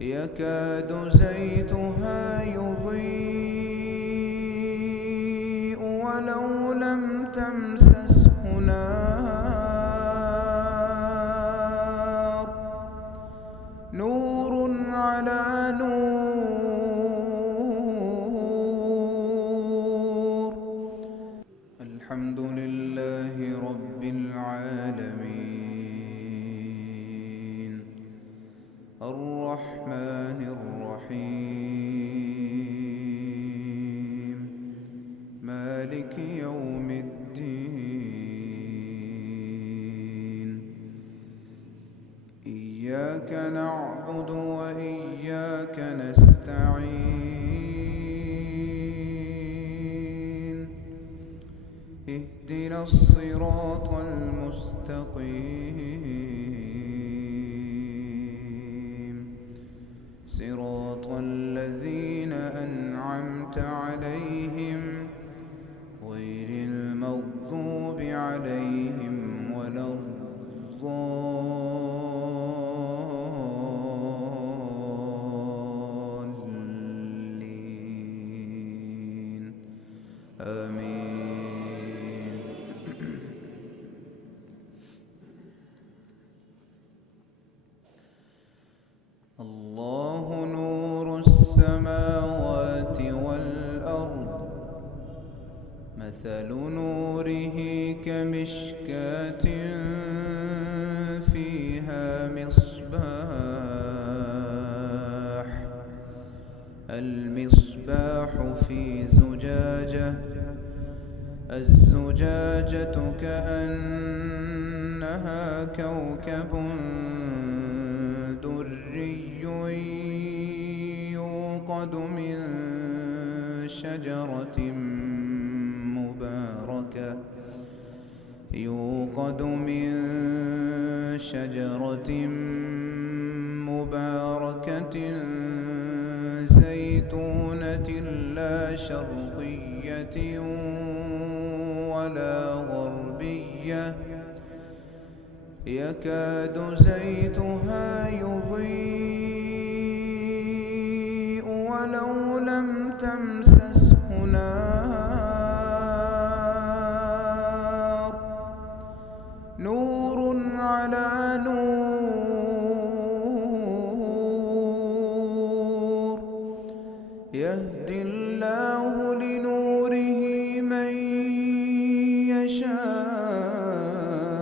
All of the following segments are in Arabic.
يكاد زيتها يضيء ولو لم تمسسه نار نور على نور. الحمد لله رب العالمين الرحمن الرحيم مالك يوم الدين. إياك نعبد وإياك نستعين اهدنا الصراط المستقيم صراط الذين أنعمت عليهم غير المغضوب عليهم ولا الضالين آمين. الله نور السماوات والأرض مثل نوره كمشكاة فيها مصباح المصباح في زجاجة الزجاجة كأنها كوكب دري يوقد من شجرة مباركة زيتونة لا شرقية ولا غربية يكاد زيتها يضيء ولو لم تمسسه نار نور على نور يهدي الله لنوره من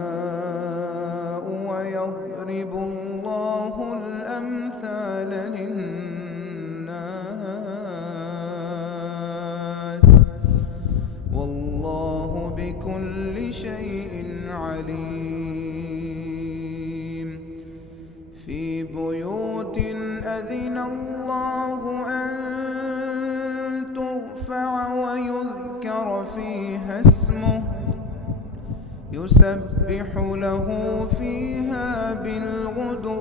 يشاء ويضرب الله الأمثال للناس والله بكل شيء عليم. في بيوت أذن الله أن ترفع ويذكر فيها اسمه يسبح له فيها بالغدو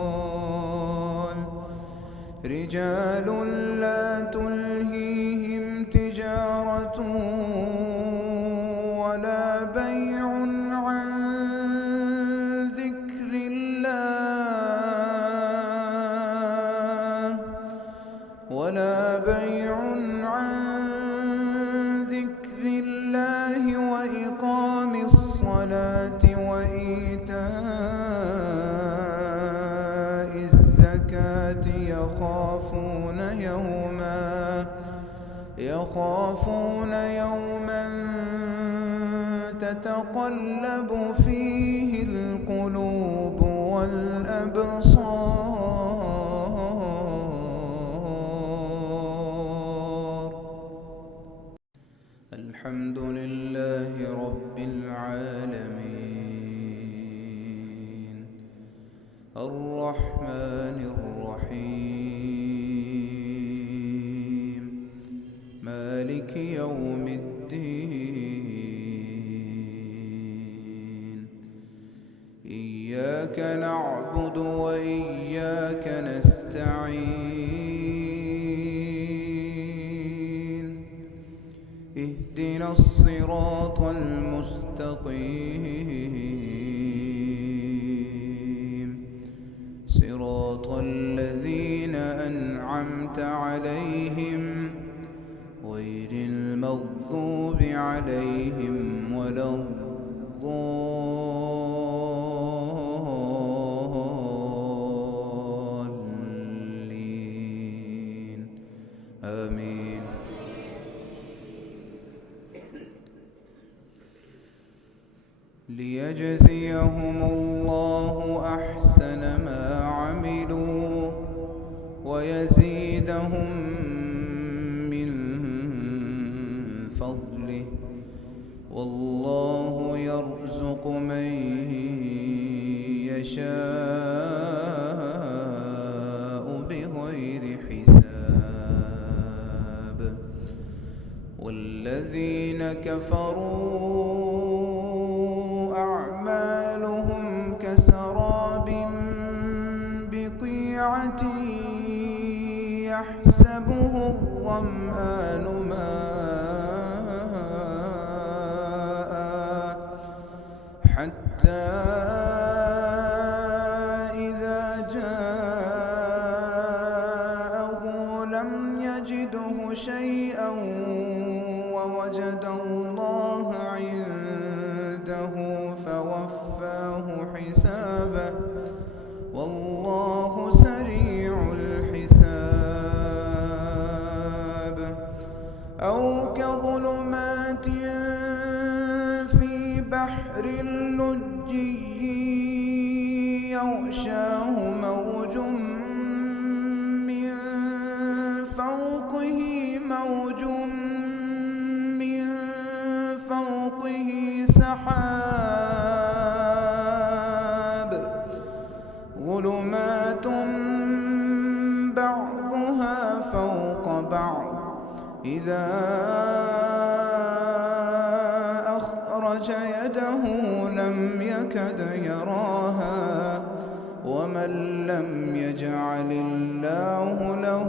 والآصال رجال لا تلهيهم تجارة ولا بيع عن ذكر الله وإقام الصلاة وإيتاء الزكاة يخافون يوما تتقلب فيه القلوب والأبصار. الحمد لله رب العالمين الرحمن الرحيم مالك يوم الدين. إياك نعبد وإياك نستعين اهدنا الصراط المستقيم أنعمت عليهم غير المغضوب عليهم ولا الضالين آمين. ليجزيهم الله أحسن ما عملوا ويزيدهم من فضله والله يرزق من يشاء بغير حساب. والذين كفروا أعمالهم كسراب بقيعة يحسبه الظمآن ماء حتى إذا جاءه لم يجده شيئا ووجد الله عنده فوفاه حسابه والله سريع الحساب. أو كظلمات في بحر لجي يغشاه موج من فوقه سحاب ظلمات بعضها فوق بعض إذا أخرج يده لم يكد يراها ومن لم يجعل الله له